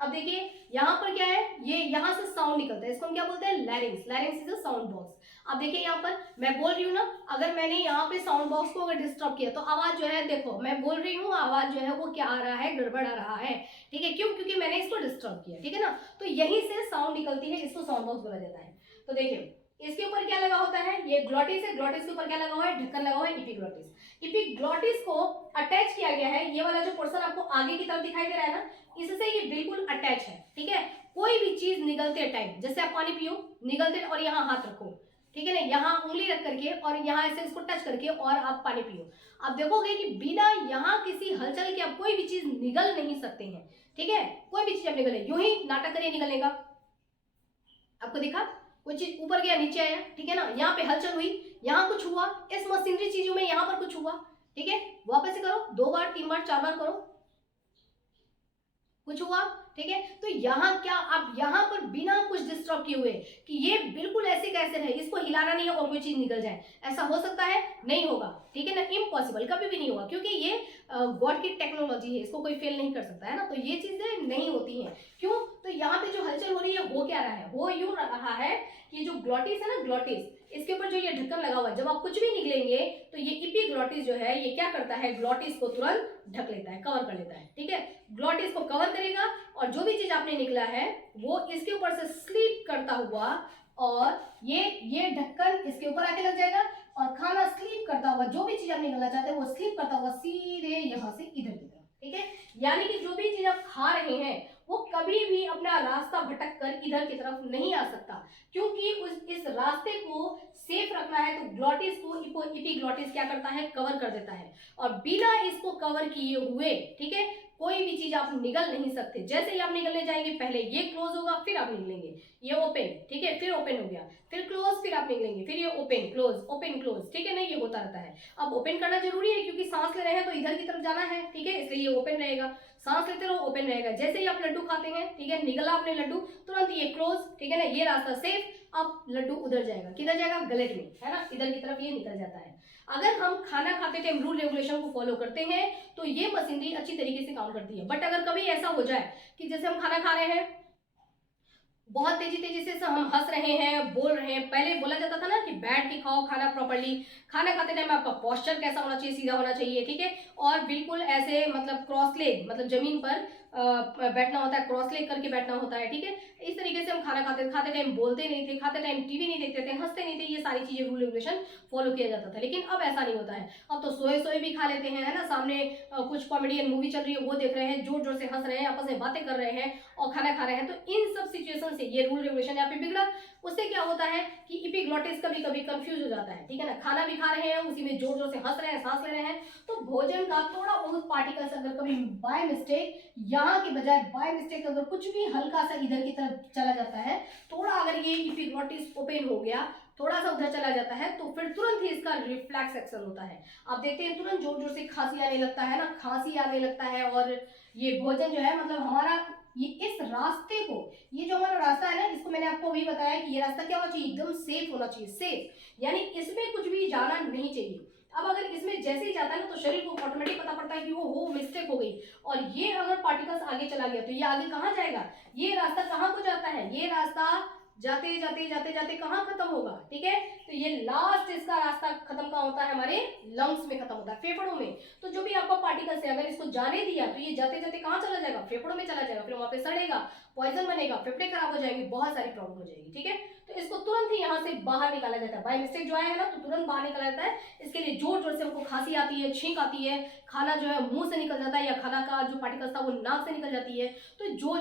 अब देखिए, यहाँ पर क्या है? ये यहाँ से साउंड निकलता है, इसको हम क्या बोलते हैं? लैरिंग्स। लैरिंग्स इज अ साउंड बॉक्स। अब देखिए, यहाँ पर मैं बोल रही हूँ ना, अगर मैंने यहाँ पे साउंड बॉक्स को अगर डिस्टर्ब किया, तो आवाज जो है, देखो मैं बोल रही हूँ, आवाज जो है वो क्या आ रहा है? गड़बड़ आ रहा है, ठीक है। क्यों? क्योंकि मैंने इसको डिस्टर्ब किया, ठीक है ना। तो यहीं से साउंड निकलती है, इसको साउंड बॉक्स बोला जाता है। तो देखिए, इसके ऊपर क्या लगा होता है? ये ग्लॉटिस है, ग्लॉटिस के ऊपर क्या लगा हुआ है? ढक्कन लगा हुआ है, इपीग्लॉटिस। इपीग्लॉटिस को अटैच किया गया है, ये वाला जो पोर्शन आपको आगे की तरफ दिखाई दे रहा है ना, इससे ये बिल्कुल अटैच है, ठीक है। कोई भी चीज निगलते टाइम, जैसे आप पानी पियो, निगलते और यहाँ हाथ रखो, ठीक है ना, यहाँ उंगली रख करके और यहाँ ऐसे इसको टच करके और आप पानी पियो, आप देखोगे कि बिना यहाँ किसी हलचल के आप कोई भी चीज निगल नहीं सकते हैं, ठीक है। कोई भी चीज आप निगले, यूं ही नाटक करिए, निगलेगा। आपको दिखा कोई चीज ऊपर गया, नीचे आया, ठीक है ना, यहाँ पे हलचल हुई, यहाँ कुछ हुआ, इस मशीनरी चीजों में यहाँ पर कुछ हुआ, ठीक है। वापस से करो, 2 बार 3 बार 4 बार करो, कुछ हुआ, ठीक है। तो यहाँ क्या, आप यहाँ पर बिना कुछ डिस्टर्ब किए हुए कि ये बिल्कुल ऐसे कैसे रहे, इसको हिलाना नहीं है और कोई चीज निकल जाए, ऐसा हो सकता है? नहीं होगा, ठीक है ना, इम्पॉसिबल, कभी भी नहीं होगा, क्योंकि ये गॉड की टेक्नोलॉजी है, इसको कोई फेल नहीं कर सकता है ना। तो ये चीजें नहीं होती हैं। क्यों? तो यहाँ पे जो हलचल हो रही है, हो क्या रहा है? हो यूं रहा है कि जो ग्लॉटिस है ना, ग्लॉटिस, इसके ऊपर जो ये ढक्कन लगा हुआ है, जब आप कुछ भी निकलेंगे तो ये इपीग्लॉटिस जो है, ये क्या करता है? ग्लॉटिस को तुरंत ढक लेता है, कवर कर लेता है, ठीक है। ग्लॉटिस को कवर करेगा, और जो भी चीज आपने निकला है वो इसके ऊपर से स्लिप करता हुआ, और ये ढक्कन इसके ऊपर आके लग जाएगा, और खाना स्लिप करता हुआ, जो भी चीज आप निकलना चाहते हैं वो स्लिप करता हुआ सीधे यहाँ से इधर की तरफ, ठीक है। यानी कि जो भी चीज आप खा रहे हैं वो कभी कभी भी अपना रास्ता भटक कर इधर की तरफ नहीं आ सकता, क्योंकि इस रास्ते को सेफ रखना है तो ग्लॉटिस को एपिग्लॉटिस क्या करता है, कवर कर देता है। और बिना इसको कवर किए हुए, ठीक है, कोई भी चीज आप निगल नहीं सकते। जैसे ही आप निगलने जाएंगे पहले ये क्लोज होगा, फिर आप निकलेंगे, ये ओपन, ठीक है, फिर ओपन हो गया, फिर क्लोज, फिर आप निकलेंगे, फिर ये ओपन क्लोज, ठीक है ना, ये होता रहता है। अब ओपन करना जरूरी है क्योंकि सांस ले रहे हैं तो इधर की तरफ जाना है, ठीक है, इसलिए ये ओपन रहेगा। सांस लेते रहो, ओपन रहेगा। जैसे ही आप लड्डू खाते हैं, ठीक है, निगला आपने लड्डू, तुरंत ये क्लोज, ठीक है ना, ये रास्ता सेफ। अब लड्डू उधर जाएगा, किधर जाएगा, गलेट में, है ना, इधर की तरफ ये निकल जाता है। अगर हम खाना खाते टाइम रूल रेगुलेशन को फॉलो करते हैं तो ये मशीनरी अच्छी तरीके से काम करती है। बट अगर कभी ऐसा हो जाए कि जैसे हम खाना खा रहे हैं, बहुत तेजी तेजी से हम हंस रहे हैं, बोल रहे हैं, पहले बोला जाता था ना कि बैठ के खाओ खाना प्रॉपर्ली, खाना खाते टाइम आपका पोस्चर कैसा होना चाहिए, सीधा होना चाहिए, ठीक है, और बिल्कुल ऐसे मतलब क्रॉस लेग, मतलब जमीन पर बैठना होता है, क्रॉस लेग करके बैठना होता है, ठीक है। इस तरीके से हम खाना खाते टाइम बोलते नहीं थे, खाते टाइम टीवी नहीं देखते थे, हंसते नहीं थे, ये सारी चीजें रूल रेगुलेशन फॉलो किया जाता था। लेकिन अब ऐसा नहीं होता है, अब तो सोए सोए भी खा लेते हैं, है ना, सामने कुछ कॉमेडियन मूवी चल रही है वो देख रहे हैं, जोर जोर से हंस रहे हैं, आपस में बातें कर रहे हैं और खाना खा रहे हैं। तो इन सब सिचुएशन से ये रूल रेगुलेशन यहाँ पे बिगड़ा। उससे क्या होता है कि एपिग्लॉटिस कभी कभी कंफ्यूज हो जाता है, ठीक है ना, खाना भी खा रहे हैं, उसी में जोर जोर से हंस रहे हैं, सांस ले रहे हैं, तो भोजन का थोड़ा बहुत पार्टिकल्स अगर कभी बाय मिस्टेक यहाँ के बजाय बाय मिस्टेक अगर कुछ भी हल्का सा इधर की तरफ चला जाता है, थोड़ा अगर ये एपिग्लॉटिस ओपन हो गया, थोड़ा सा उधर चला जाता है, तो फिर तुरंत ही इसका रिफ्लेक्स एक्शन होता है। आप देखते हैं तुरंत जोर जोर से खांसी आने लगता है ना, खांसी आने लगता है, और ये भोजन जो है मतलब हमारा ये इस रास्ते को, ये जो हमारा रास्ता है ना, इसको मैंने आपको अभी बताया कि ये रास्ता क्या होना चाहिए, एकदम सेफ होना चाहिए, सेफ, यानी इसमें कुछ भी जाना नहीं चाहिए। अब अगर इसमें जैसे ही जाता है ना तो शरीर को ऑटोमेटिक पता पड़ता है कि वो हो मिस्टेक हो गई, और ये अगर पार्टिकल्स आगे चला गया तो ये आगे कहाँ जाएगा, ये रास्ता कहाँ को जाता है, ये रास्ता जाते जाते जाते जाते कहाँ खत्म होगा, ठीक है, तो ये लास्ट इसका रास्ता खत्म कहाँ होता है, हमारे लंग्स में खत्म होता है, फेफड़ों में। तो जो भी आपका पार्टिकल्स है अगर इसको जाने दिया तो ये जाते जाते कहाँ चला जाएगा, फेफड़ों में चला जाएगा, फिर वहां पे सड़ेगा, पॉइजन बनेगा, फेफड़े खराब हो जाएंगे, बहुत सारी प्रॉब्लम हो जाएगी, ठीक है। तो इसको तुरंत ही यहाँ से बाहर निकाला जाता है, बाय मिस्टेक जो आया है ना तो तुरंत बाहर निकाला जाता है। इसके लिए जोर जोर से हमको खांसी आती है, छींक आती है, खाना जो है मुंह से निकल जाता है, या खाना का जो पार्टिकल्स था वो नाक से निकल जाती है, तो जोर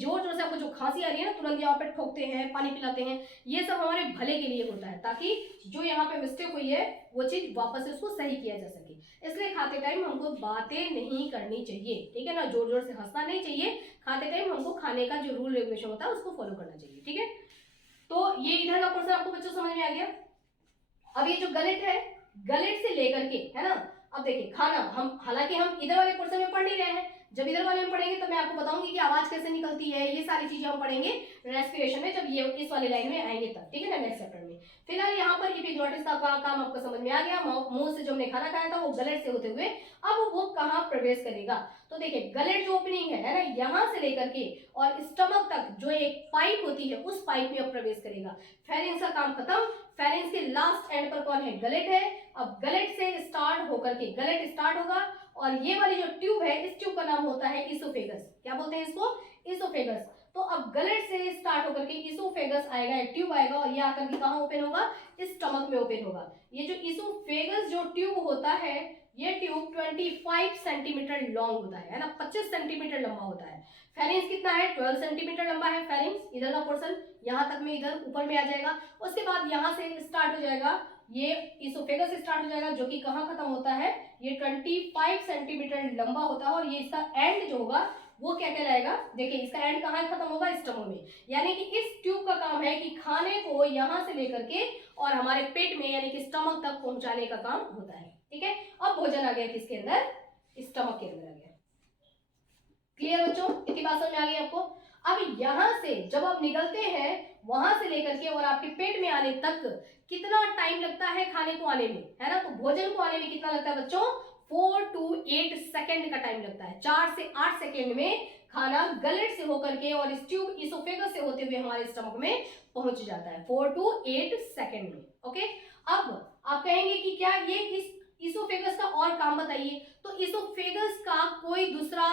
जोर से आपको जो खांसी आ रही है ना तुरंत यहाँ पे ठोकते हैं, पानी पिलाते हैं, ये सब हमारे भले के लिए होता है, ताकि जो यहाँ पे मिस्टेक हुई है वो चीज वापस से उसको सही किया जा सके। इसलिए खाते टाइम हमको बातें नहीं करनी चाहिए, ठीक है ना, जोर जोर से हंसना नहीं चाहिए, खाते टाइम हमको खाने का जो रूल रेगुलेशन होता है उसको फॉलो करना चाहिए, ठीक है। तो ये इधर का पोर्शन आपको बच्चों समझ में आ गया। अब ये जो गलेट है, गलेट से लेकर के, है ना, अब देखिए खाना हम, हालांकि हम इधर वाले पोर्शन में पढ़ नहीं रहे हैं, जब इधर वाले में पढ़ेंगे तो मैं आपको बताऊंगी कि आवाज कैसे निकलती है, ये सारी चीजें हम पढ़ेंगे रेस्पिरेशन में, जब ये इस वाली लाइन में आएंगे तब, ठीक है ना, नेक्स्ट चैप्टर में। फिलहाल यहाँ पर एपिग्लॉटिस का काम आपको समझ में आ गया, मुंह से जो हमने खाना खाया था वो गलेट से होते हुए अब वो कहाँ प्रवेश करेगा। तो देखिए गलेट जो ओपनिंग है ना, यहाँ से लेकर के और स्टमक तक जो एक पाइप होती है उस पाइप में अब प्रवेश करेगा। फेरिंग्स का काम खत्म, फेरिंग्स के लास्ट एंड पर कौन है, गलेट है। अब गलेट से स्टार्ट होकर के गलेट स्टार्ट होगा, और ये वाली जो ट्यूब है इस ट्यूब का नाम होता है इसोफेगस। क्या बोलते हैं इसको, इसोफेगस। तो अब गलेट से स्टार्ट होकर के इसोफेगस आएगा, एक ट्यूब आएगा, और ये आकर के कहाँ ओपन होगा, इस स्टमक में ओपन होगा। ये जो इसोफेगस जो ट्यूब होता है, ये ट्यूब 25 सेंटीमीटर लॉन्ग होता है ना, 25 सेंटीमीटर लंबा होता है। फेरिंग्स कितना है, 12 सेंटीमीटर लंबा है फेरिंग्स, इधर का पोर्शन, यहाँ तक में इधर ऊपर में आ जाएगा। उसके बाद यहाँ से स्टार्ट हो जाएगा, ये इसोफेगस स्टार्ट हो जाएगा, जो कि कहाँ खत्म होता है, ये 25 सेंटीमीटर लंबा होता है, और ये इसका एंड जो होगा वो क्या कहलाएगा, देखिए इसका एंड कहाँ खत्म होगा, स्टमक में। यानी कि इस ट्यूब का काम है कि खाने को यहाँ से लेकर के और हमारे पेट में यानी कि स्टमक तक पहुंचाने का काम होता है, ठीक है। अब भोजन आ गया किसके अंदर, स्टमक के अंदर आ गया। क्लियर बच्चों, इतनी बात समझ में आ गई आपको। अब यहाँ से जब आप निकलते हैं वहां से लेकर के और आपके पेट में आने तक कितना टाइम लगता है खाने को आने में, है ना, तो भोजन को आने में कितना लगता है बच्चों, 4 to 8 सेकेंड का टाइम लगता है। 4 से 8 सेकेंड में खाना गलेट से होकर के और इस ट्यूब इसोफेगस से होते हुए हमारे स्टमक में पहुंच जाता है 4 to 8 सेकेंड में। ओके, अब आप कहेंगे कि क्या ये इस इसोफेगस का और काम बताइए, तो इसोफेगस का कोई दूसरा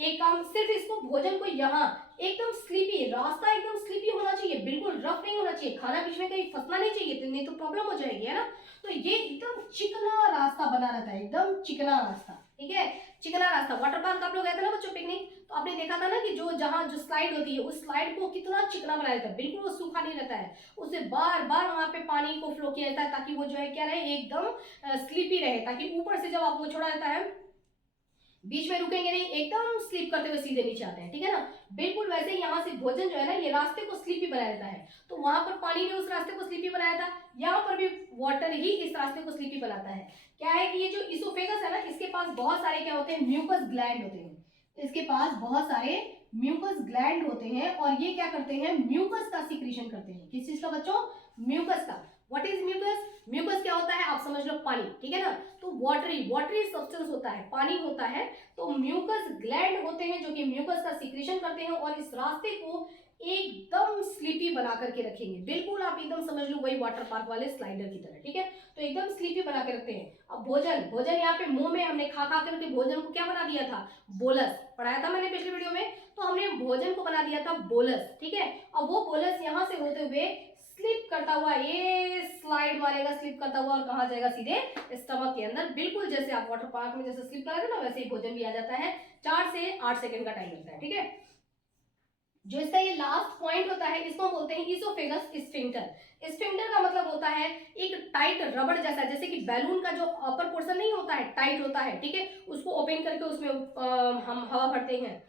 एक काम, सिर्फ इसको भोजन को यहाँ एकदम स्लीपी, रास्ता एकदम स्लीपी होना चाहिए, बिल्कुल रफ नहीं होना चाहिए, खाना बीच में कहीं फंसना नहीं चाहिए, नहीं तो प्रॉब्लम हो जाएगी, है ना। तो ये एकदम चिकना रास्ता बना रहता है, एकदम चिकना रास्ता, ठीक है, चिकना रास्ता। वाटर पार्क आप लोग गए थे ना बच्चों पिकनिक, तो आपने देखा था ना कि जो जहाँ जो स्लाइड होती है उस स्लाइड को कितना चिकना बनाया जाता है, बिल्कुल वो सूखा नहीं रहता है, उसे बार बार वहां पे पानी को फ्लो किया जाता है ताकि वो जो है क्या रहे, एकदम स्लीपी रहे, ताकि ऊपर से जब आपको छोड़ा जाता है बीच में रुकेंगे नहीं, एकदम स्लिप करते हुए सीधे नीचे आते हैं, ठीक है ना। बिल्कुल वैसे ही यहाँ से भोजन जो है ना ये रास्ते को स्लीपी बनाया जाता है, तो वहां पर पानी ने उस रास्ते को स्लीपी बनाया था, यहाँ पर भी वाटर ही इस रास्ते को स्लीपी बनाता है। क्या है कि ये जो इसोफेगस है ना, इसके पास बहुत सारे क्या होते हैं, म्यूकस ग्लैंड होते हैं, इसके पास बहुत सारे म्यूकस ग्लैंड होते हैं, और ये क्या करते हैं, म्यूकस का सिक्रीशन करते हैं। किस चीज का बच्चों, म्यूकस का। व्हाट इज म्यूकस, म्यूकस क्या होता है आप समझ लो, पानी, ठीक है ना। तो वाटरी सब्सटेंस होता है, पानी होता है, तो म्यूकस ग्लैंड होते हैं जो कि म्यूकस का सिक्रीशन करते हैं और इस रास्ते को एकदम स्लीपी बना करके रखेंगे। बिल्कुल आप एकदम समझ लो वही वाटर पार्क वाले स्लाइडर की तरह, ठीक है। तो एकदम स्लीपी बना के रखते हैं। अब भोजन यहाँ पे मुंह में हमने खा खा करके भोजन को क्या बना दिया था, बोलस, पढ़ाया था मैंने पिछले वीडियो में। तो हमने भोजन को बना दिया था बोलस, ठीक है। अब वो बोलस यहाँ से होते हुए स्लिप करता हुआ ये स्लाइड मारेगा, स्लिप करता हुआ, और कहाँ जाएगा, सीधे स्टमक के अंदर। बिल्कुल जैसे आप वाटर पार्क में जैसे स्लिप करा थे ना, वैसे ही भोजन भी आ जाता है। 4 से 8 सेकंड का टाइम लगता है, ठीक है। जो इसका ये लास्ट पॉइंट होता है इसको हम बोलते हैं इसोफेगस स्फिंक्टर। स्फिंक्टर का मतलब होता है एक टाइट रबड़ जैसा, जैसे कि बैलून का जो अपर पोर्शन नहीं होता है, टाइट होता है, ठीक है, उसको ओपन करके उसमें हम हवा भरते हैं।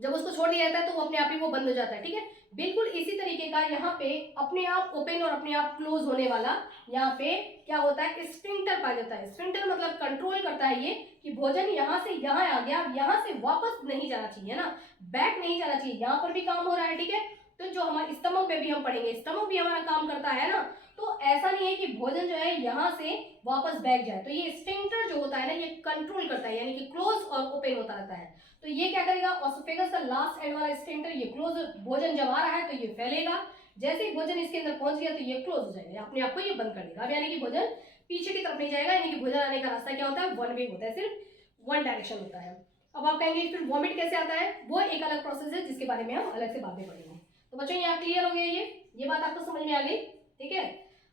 जब उसको छोड़ दिया जाता है तो वो अपने आप ही वो बंद हो जाता है, ठीक है। बिल्कुल इसी तरीके का यहाँ पे अपने आप ओपन और अपने आप क्लोज होने वाला यहाँ पे क्या होता है, स्फिंक्टर पाया जाता है। स्फिंक्टर मतलब कंट्रोल करता है ये कि भोजन यहाँ से यहाँ आ गया, यहाँ से वापस नहीं जाना चाहिए ना, बैक नहीं जाना चाहिए, यहाँ पर भी काम हो रहा है, ठीक है। तो जो हमारे स्टमक में भी हम पढ़ेंगे, स्टमक भी हमारा काम करता है ना, तो ऐसा नहीं है कि भोजन जो है यहाँ से वापस बैक जाए। तो ये स्फिंक्टर जो होता है ना ये कंट्रोल करता है, यानी कि क्लोज और ओपन होता रहता है। तो ये क्या करेगा, ऑसोफेगस का लास्ट एंड वाला स्फिंक्टर, ये क्लोज, भोजन जब आ रहा है तो ये फैलेगा, जैसे ही भोजन इसके अंदर पहुंच गया तो ये क्लोज हो जाएगा, अपने आप को ये बंद कर देगा। अब यानी कि भोजन पीछे की तरफ नहीं जाएगा, यानी कि भोजन आने का रास्ता क्या होता है, वन वे होता है, सिर्फ वन डायरेक्शन होता है। अब आप कहेंगे फिर वॉमिट कैसे आता है, वो एक अलग प्रोसेस है जिसके बारे में हम अलग से बातें पढ़ेंगे। तो बच्चों यहाँ क्लियर हो गया, ये बात आपको समझ में आ गई, ठीक है।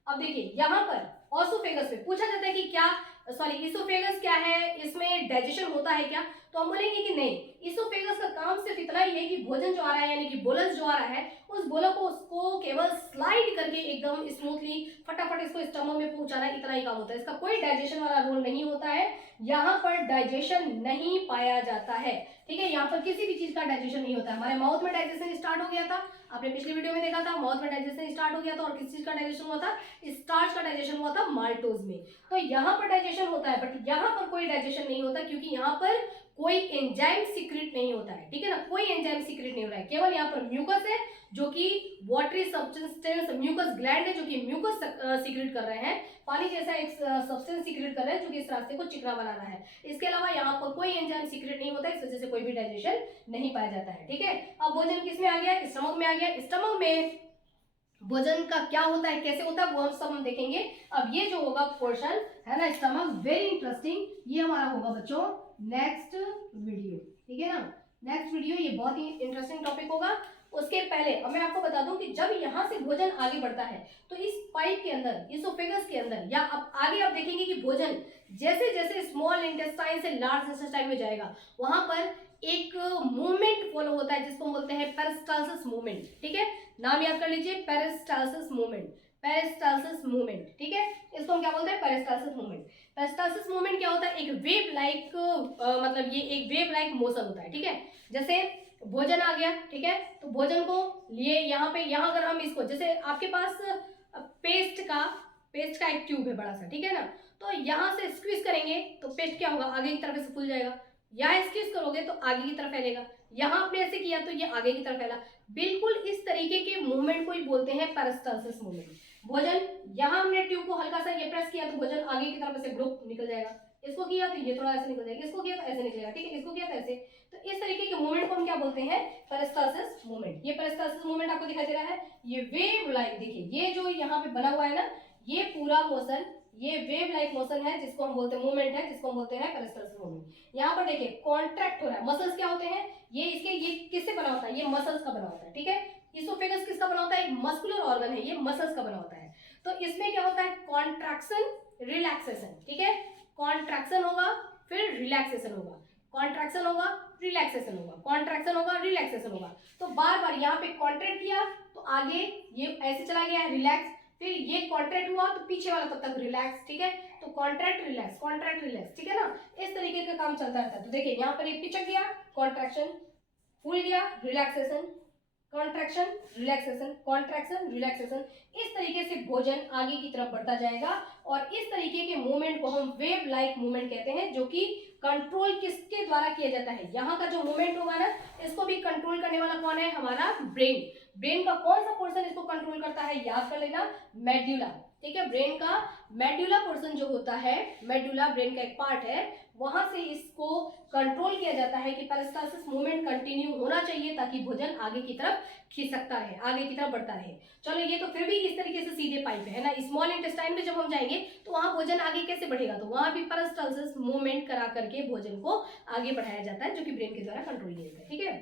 अब देखिए यहाँ पर ऑसोफेगस में पूछा जाता है कि क्या, सॉरी, इसोफेगस क्या है, इसमें डाइजेशन होता है क्या, तो हम बोलेंगे कि नहीं, इसोफेगस का काम सिर्फ इतना ही है कि भोजन जो आ रहा है, यानी कि बोलस जो आ रहा है, उस बोलस को उसको केवल स्लाइड करके एकदम स्मूथली फटाफट इसको स्टमक में पहुंचाना, इतना ही काम होता है। इसका कोई डाइजेशन वाला रोल नहीं होता है, यहाँ पर डाइजेशन नहीं पाया जाता है, ठीक है। यहाँ पर किसी भी चीज का डाइजेशन नहीं होता है। हमारे माउथ में डाइजेशन स्टार्ट हो गया था, आपने पिछले वीडियो में देखा था, माउथ में डाइजेशन स्टार्ट हो गया था, और किस चीज का डाइजेशन हुआ था, स्टार्च का डाइजेशन हुआ था माल्टोज में। तो यहाँ पर डाइजेशन होता है, बट यहाँ पर कोई डाइजेशन नहीं होता, क्योंकि यहाँ पर कोई एंजाइम सीक्रेट नहीं होता है, ठीक है ना, कोई एंजाइम सीक्रेट नहीं हो रहा है। केवल यहाँ पर म्यूकस है जो कि वाटरी सब्सटेंस, म्यूकस ग्लैंड है जो कि म्यूकस सीक्रेट कर रहे हैं, पानी जैसा एक सब्सटेंस सीक्रेट कर रहे हैं जो कि इस रास्ते को चिकना बना रहा है। इसके अलावा यहाँ पर कोई एंजाइम सीक्रेट नहीं होता है, इस वजह से कोई भी डाइजेशन नहीं पाया जाता है, ठीक है। अब भोजन किसमें आ गया, स्टमक में आ गया। स्टमक में भोजन का क्या होता है, कैसे होता है, वो हम सब हम देखेंगे। अब ये जो होगा पोर्शन है ना स्टमक, वेरी इंटरेस्टिंग, ये हमारा होगा बच्चों नेक्स्ट वीडियो, ठीक है ना, नेक्स्ट वीडियो, ये बहुत ही इंटरेस्टिंग टॉपिक होगा। उसके पहले अब मैं आपको बता दूं कि जब यहाँ से भोजन आगे बढ़ता है तो इस पाइप के अंदर, इसोफेगस के अंदर, या अब आगे आप देखेंगे कि भोजन जैसे जैसे स्मॉल इंटेस्टाइन से लार्ज इंटेस्टाइन में जाएगा, वहां पर एक मूवमेंट फॉलो होता है जिसको हम बोलते हैं पेरिस्टालसिस मूवमेंट, ठीक है। नाम याद कर लीजिए, पेरिस्टालसिस मूवमेंट, पेरिस्टालसिस मूवमेंट, ठीक है। इसको हम क्या बोलते हैं, पेरिस्टालसिस मूवमेंट। पेरिस्टालसिस मूवमेंट क्या होता है, एक वेव लाइक मतलब ये एक वेव लाइक मोशन होता है, ठीक है। जैसे भोजन आ गया, ठीक है, तो भोजन को लिए यहाँ पे, यहाँ अगर हम इसको, जैसे आपके पास पेस्ट का एक ट्यूब है बड़ा सा, ठीक है ना, तो यहाँ से स्क्वीज करेंगे तो पेस्ट क्या होगा, आगे की तरफ से फूल जाएगा, यहाँ स्क्वीज करोगे तो आगे की तरफ फैलेगा, यहाँ आपने ऐसे किया तो ये आगे की तरफ फैला। बिल्कुल इस तरीके के मूवमेंट को ही बोलते हैं पेरिस्टालसिस मूवमेंट। भोजन यहाँ हमने ट्यूब को हल्का सा ये प्रेस किया तो भोजन आगे की तरफ से ग्रुप निकल जाएगा, इसको किया तो ये थोड़ा ऐसे निकल जाएगा, इसको किया तो ऐसे निकलेगा, ठीक है, इसको किया तो ऐसे। तो इस तरीके के मूवमेंट को हम क्या बोलते हैं, पेरिस्टालसिस मूवमेंट। ये पेरिस्टालसिस मूवमेंट आपको दिखाई दे रहा है, ये वेव लाइक, देखिए ये जो यहाँ पे बना हुआ है ना, ये पूरा मोशन, ये वेव लाइक मोशन है जिसको हम बोलते हैं मूवमेंट है, जिसको हम बोलते हैं पेरिस्टालसिस मूवमेंट। यहाँ पर देखिए कॉन्ट्रैक्ट हो रहा है, मसल्स क्या होते हैं, ये इसके, ये किससे बना होता है, ये मसल्स का बना होता है, ठीक है। इसोफेगस किसका बना होता है, एक मस्कुलर ऑर्गन है, ये मसल्स का बना होता है। तो इसमें क्या होता है, कॉन्ट्रैक्शन, रिलैक्सेशन, ठीक है, कॉन्ट्रैक्शन होगा फिर रिलैक्सेशन होगा, कॉन्ट्रैक्शन होगा रिलैक्सेशन होगा, कॉन्ट्रैक्शन होगा रिलैक्सेशन होगा। तो बार बार यहाँ पे कॉन्ट्रैक्ट किया तो आगे ये ऐसे चला गया रिलैक्स, फिर ये कॉन्ट्रैक्ट हुआ तो पीछे वाला तब तक रिलैक्स, ठीक है। तो कॉन्ट्रैक्ट रिलैक्स, ठीक है ना, इस तरीके का काम चलता रहता है। तो देखिए यहाँ पर ये पिचक गया कॉन्ट्रैक्शन, फूल गया relaxation, contraction relaxation, contraction relaxation, इस तरीके से भोजन आगे की तरफ बढ़ता जाएगा। और इस तरीके के मूवमेंट को हम वेव लाइक मूवमेंट कहते हैं, जो कि कंट्रोल किसके द्वारा किया जाता है, यहाँ का जो मूवमेंट होगा ना इसको भी कंट्रोल करने वाला कौन है, हमारा ब्रेन। ब्रेन का कौन सा पोर्शन इसको कंट्रोल करता है, याद कर लेना, मेड्यूला, ठीक है। ब्रेन का मेड्यूला पोर्शन जो होता है, मेड्यूला ब्रेन का एक पार्ट है, वहां से इसको कंट्रोल किया जाता है कि पेरिस्टालसिस मूवमेंट कंटिन्यू होना चाहिए ताकि भोजन आगे की तरफ खिसकता रहे, आगे की तरफ बढ़ता रहे। चलो ये तो फिर भी इस तरीके से सीधे पाइप है ना। स्मॉल इंटेस्टाइन में जब हम जाएंगे तो वहां भोजन आगे कैसे बढ़ेगा, तो वहां भी पेरिस्टालसिस मूवमेंट करा करके भोजन को आगे बढ़ाया जाता है, जो कि ब्रेन के द्वारा कंट्रोल किया जाता है, ठीक है।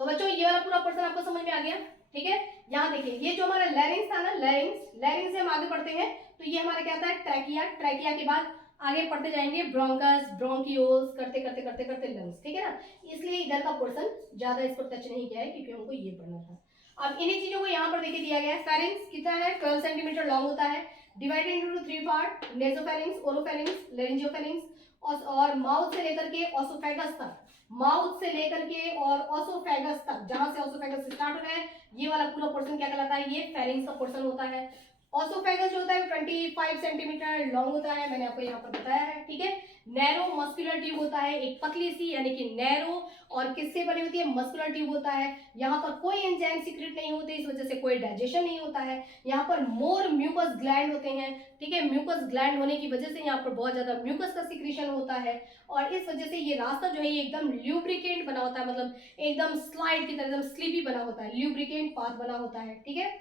तो बच्चों ये वाला पूरा पोर्शन आपको समझ में आ गया, ठीक है। यहाँ देखिए ये जो हमारा लैरिंग्स था ना, लैरिंग्स से हम आगे बढ़ते हैं तो ये हमारा क्या था, ट्रैकिया, ट्रैकिया के बाद आगे पढ़ते जाएंगे ब्रोंकस, ब्रोंकियोल्स, करते करते करते करते लंग्स, ठीक है ना। इसलिए इधर का पोर्शन ज्यादा इसको टच नहीं किया है क्योंकि हमको ये पढ़ना था। अब इन्हीं चीजों को यहाँ पर देखिए दिया गया है। फेरिंग्स कितना है, 12 सेंटीमीटर लॉन्ग होता है, divided into 3 part, nasopharynx, oropharynx, laryngopharynx, और माउथ से लेकर के ऑसोफेगस तक, माउथ से लेकर के और ऑसोफेगस तक, जहां से ऑसोफेगस स्टार्ट हो रहा है ये वाला पूरा पोर्शन क्या कहलाता है, ये फेरिंग्स का पोर्शन होता है। ऑसोफेगस जो होता है 25 सेंटीमीटर लॉन्ग होता है, मैंने आपको यहाँ पर बताया है, ठीक है। नैरो मस्कुलर ट्यूब होता है, एक पतली सी यानी कि नैरो, और किससे बनी होती है, मस्कुलर ट्यूब होता है। यहाँ पर कोई एंजाइम सीक्रेट नहीं होते, इस वजह से कोई डाइजेशन नहीं होता है। यहाँ पर मोर म्यूकस ग्लैंड होते हैं, ठीक है। म्यूकस ग्लैंड होने की वजह से यहाँ पर बहुत ज्यादा म्यूकस का सिक्रीशन होता है, और इस वजह से ये रास्ता जो है ये एकदम ल्यूब्रिकेंट बना होता है, मतलब एकदम स्लाइड की तरह एकदम स्लीपी बना होता है, ल्यूब्रिकेंट पाथ बना होता है, ठीक है।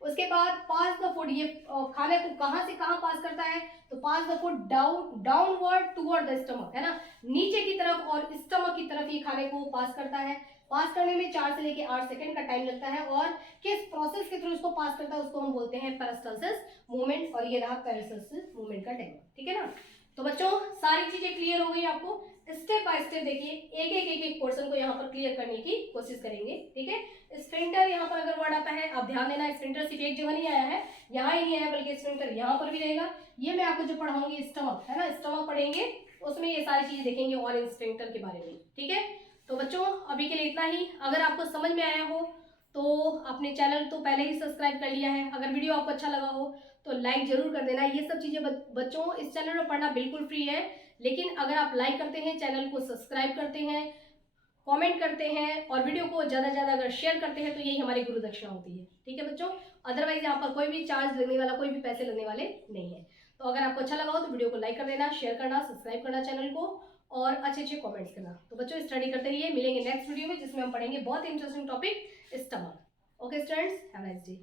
उसके बाद पास द फूड, ये खाने को कहां से कहां पास करता है, तो pass the food downward toward the stomach, है ना, नीचे की तरफ और स्टमक की तरफ ये खाने को पास करता है। पास करने में 4 से लेकर 8 सेकंड का टाइम लगता है, और किस प्रोसेस के थ्रू इसको पास करता है उसको हम बोलते हैं पेरिस्टालसिस मूवमेंट, और ये रहा पेरिस्टालसिस मूवमेंट का टाइम, ठीक है ना। तो बच्चों सारी चीजें क्लियर हो गई आपको, स्टेप बाय स्टेप देखिए एक पोर्शन को यहाँ पर क्लियर करने की कोशिश करेंगे, ठीक है। स्फिंक्टर यहाँ पर अगर वर्ड आता है आप ध्यान देना, स्फिंक्टर सिर्फ एक जगह नहीं आया है, यहाँ ही नहीं आया बल्कि स्फिंक्टर यहाँ पर भी रहेगा। ये मैं आपको जो पढ़ाऊंगी स्टमक, है ना, स्टमक पढ़ेंगे उसमें ये सारी चीजें देखेंगे और स्फिंक्टर के बारे में, ठीक है। तो बच्चों अभी के लिए इतना ही। अगर आपको समझ में आया हो तो अपने चैनल तो पहले ही सब्सक्राइब कर लिया है, अगर वीडियो आपको अच्छा लगा हो तो लाइक जरूर कर देना। ये सब चीजें बच्चों इस चैनल पर पढ़ना बिल्कुल फ्री है, लेकिन अगर आप लाइक करते हैं, चैनल को सब्सक्राइब करते हैं, कमेंट करते हैं और वीडियो को ज़्यादा से ज़्यादा अगर शेयर करते हैं तो यही हमारी गुरु दक्षिणा होती है, ठीक है बच्चों। अदरवाइज यहाँ पर कोई भी चार्ज लगने वाला, कोई भी पैसे लगने वाले नहीं है। तो अगर आपको अच्छा लगा हो तो वीडियो को लाइक कर देना, शेयर करना, सब्सक्राइब करना चैनल को, और अच्छे अच्छे कमेंट्स करना। तो बच्चों स्टडी करते रहिए, मिलेंगे नेक्स्ट वीडियो में जिसमें हम पढ़ेंगे बहुत interesting topic stomach. Okay students, have a nice day.